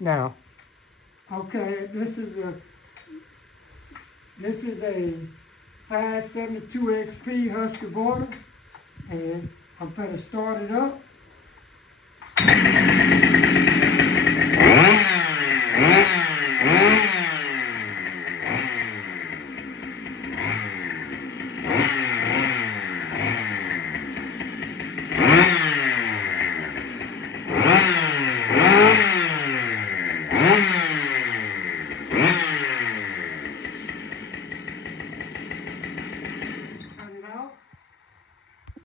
Now. Okay, this is a 572XP Husqvarna, and I'm going to start it up.